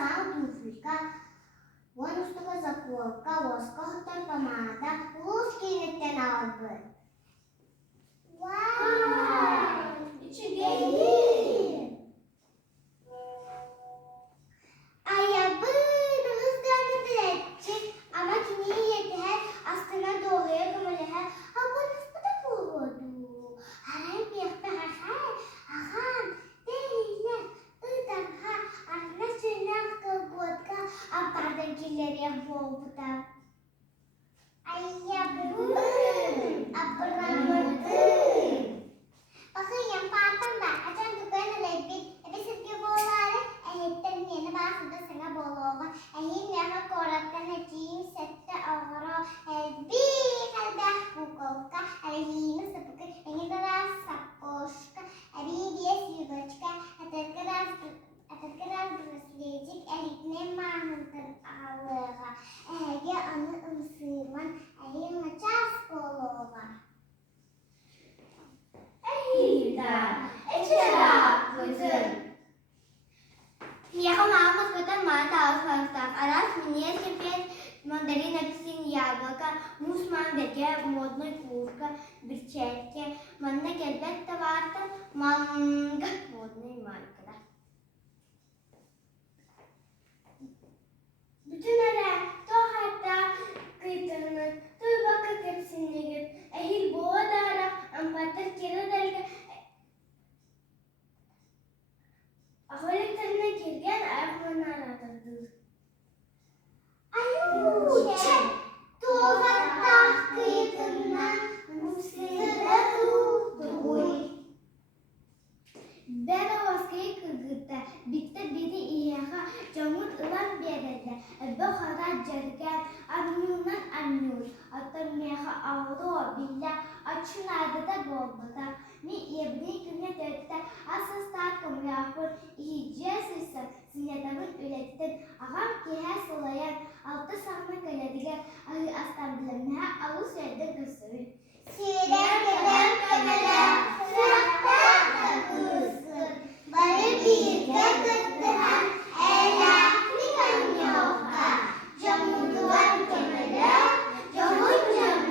South Africa. One устава заколка, воскохтар помада, лускинеттен албы. Vay! İçi Ayabın hızlarını diretçi ama kimi yeter aslına doğuya kımılıher. Hakkınız bu da bulurdu. Haray bir yakta hahay, hahan, değiller, ıdamha, arna sürünen kılgıtka, apardakileri yapıldı. Ayabın, apıramadın. Bakın yang patang dah, acan juga lebih, lebih sedikit bola le, ternyata bahasa itu setengah bolongan, mereka korakkan jin sette orang, kalau dah buka, ini seperti ini keras saposka, dia siwajka, keras berselejik, elitnya mantan awalnya, dia anak Musliman, macam bolongan. Ехала мама мата алфавстав, арас мне теперь мандарина псин яблоко, мус мандеке, модной курка, берчетке, манна келбет товарта, манга, модный маркада. Bütün ara, to hatta kıytını, tuy bakı kepsini git, ehil boğa dara, ampatır kira delge, aholiklarına girgen ayaklarına aratırdı. Ayuce, to hatta kıytını, musli'de tuğduy. Ben o askeri kırgıtta, bitti biri iyaha, camut ılan berede, bu kadar cergen, anlıyorlar anlıyor. Atırmayaha ağlı o billah, açın ayda da bombada. Mi yebni güne dörtte, asıl starkım yapır, iyice sıysan, sinyadamın ürettin. Ağam ki her solayan, altı sahne kalediler, ahı aslan bilemine, alı sürede kız.